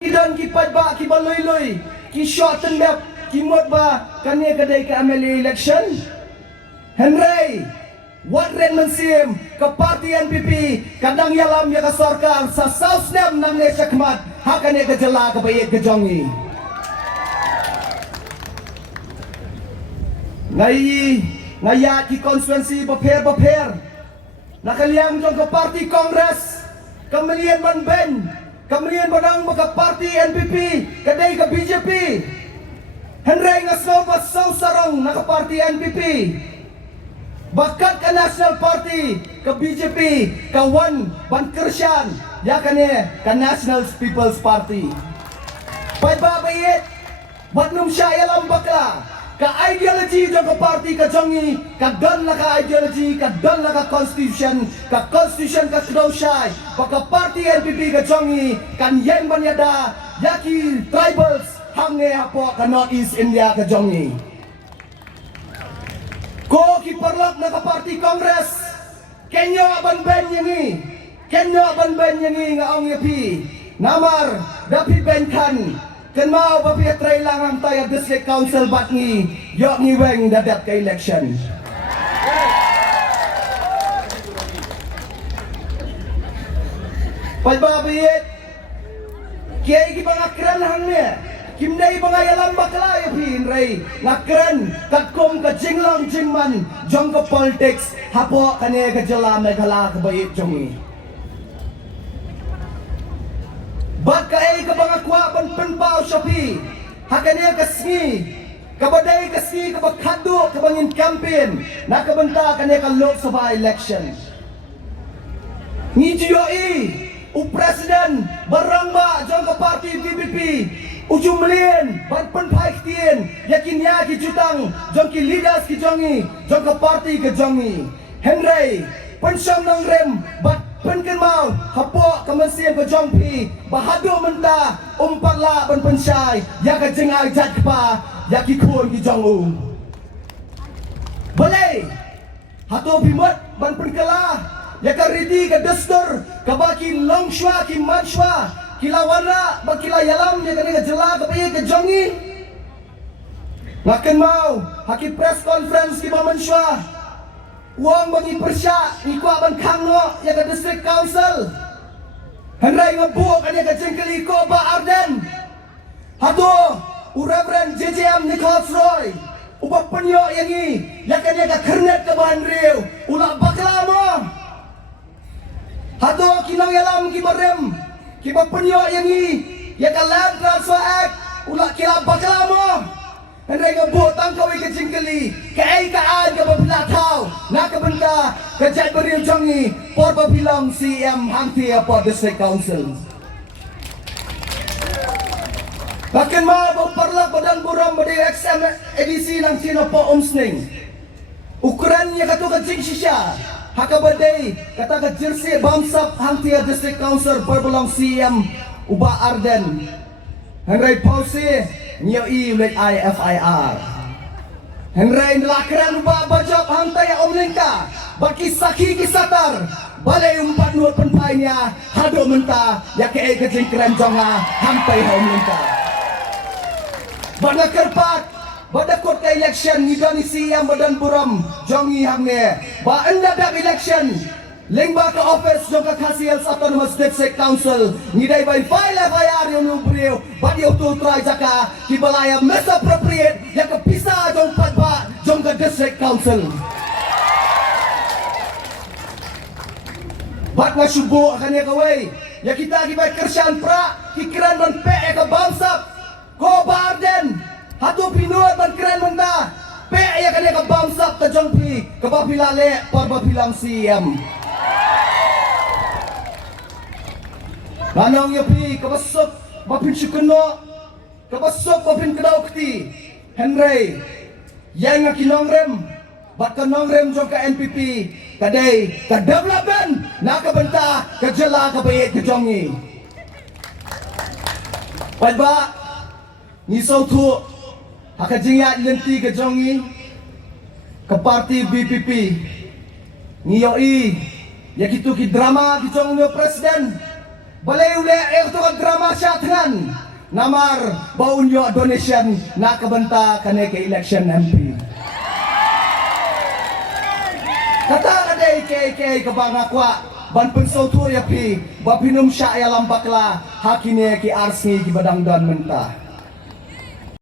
Dan kipat ba kibaloy-loy ki shorten map ki mot ba kanya kadai ka MLA election Henry what ren mensim ke parti NPP kadang yalam ya ka sarkar sa South Nam nang ne sakmat hakane ka jala ka bayet ka jongi ngaya ki konstituensi baper nakaliang jong ke parti Kongres kemudian ben kemudian menang maka parti NPP kadai ke BJP Henry ngasobat saw sarong naka parti NPP bakat ke National Party ke BJP kawan ban Kershan ya kane ke National People's Party pai babayet batnum syaya lambakla ka ideology jong ka party ka jongi ka don na ka ideology ka don na ka constitution ka kdaushay baka party NPP ka jongi kan yang banyada yaki tribals hangne apo ka North East India ka jongi ko ki parlak na ka party Congress kenyo aban ben yangi nga ong yapi namar dapi benkan kan mau bapi try lang ang tayo district council bat ni yok ni weng dadat ka election pagbabayit kaya iki mga kran hang niya kimnay mga yalang bakla yapin ray ngakran katkom ka jinglong jingman jong ka politics hapo kanya ka jala meghala ka bayit jongi Bak kaay ka mga kwa ban penpao Shopee hakanya kasni kabadai kasni kabakhado kabangin campaign nakabanta kanya ka Lok Sabha election ni GOE u president barangba jong ka party BBP ujumlien ban penpai tien yakin ya ki jutang jong ki leaders ki jongi jong ka party ka jongi Henry pensyam nang rem bat penken mau hapo kemensian ke jongpi bahado menta umparla ban pensyai ya ka jengai jat pa ya ki khon ki jongu boleh hato bimot ban penkala ya ka ridi ka dastur ka baki longshwa ki manshwa kilawana bakila yalam ya ka jela ka bayi ka jongi ngaken mau haki press conference ki mamanshwa uang bagi persya ikwa ban kangno ya ke district council Henry ngebuok kan ya ke jengkeli ko ba Arden hado Reverend JJM Nicholas Roy ubah penyo yangi ya kan ya ke kernet ke bahan riu ulak bakla mo hado kinang yalam kibarem kibah penyo yangi ya ke land transfer act ulak kila bakla mo Henry ngebuok tangkau ke jengkeli ke kaan ke babilatau nak benda kejat beriu jongi por babilang CM hangti apa district council bahkan mau berperlah badan buram beri XM edisi nang sino po omsning ukurannya katu kejing shisha haka badai kata kejirsi bamsap hangti district council berbelang CM uba Arden Henry Pausi nyoi ulit IFIR Henry nilakran uba bajab hantai om lingka baki saki kisatar balai umpat nuot penpainya hado menta ya ke kejing keren jonga hantai om lingka bana kerpat bada kot ke election ngidani siam badan buram jongi hangne ba anda dak election lengba ke office jong ka Khasiel Autonomous District Council ngidai by file FIR yung brio badi auto try jaka ki balaya misappropriate ya ke pisa jong patba jong ka District Council bat nga subo kanya kaway ya kita ki bay Kershan pra ki kran ban pe ka bamsap ko Barden hatu pinuat ban kran manda pe ya kanya ka bamsap ta jong pi ka bapilale par bapilang CM Manang yapi kabasok bapin syukuno kabasok bapin kedaukti Henry yang kinongrem bat kanongrem jong ka NPP kadai ka development nakabenta ka jela ka bayet ka jongi padba ni sautu hakajinga lenti ka jongi ka party BPP ni yoi ya kitu ki drama ki jong no president balay uli ito kag drama siya tangan. Namar baun yo donation nakabanta kane kay election MP. Kata aday kay kabangakwa ban pensotur ya pi bapinum siya ay alambakla hakine ki arsi ki badang dan menta.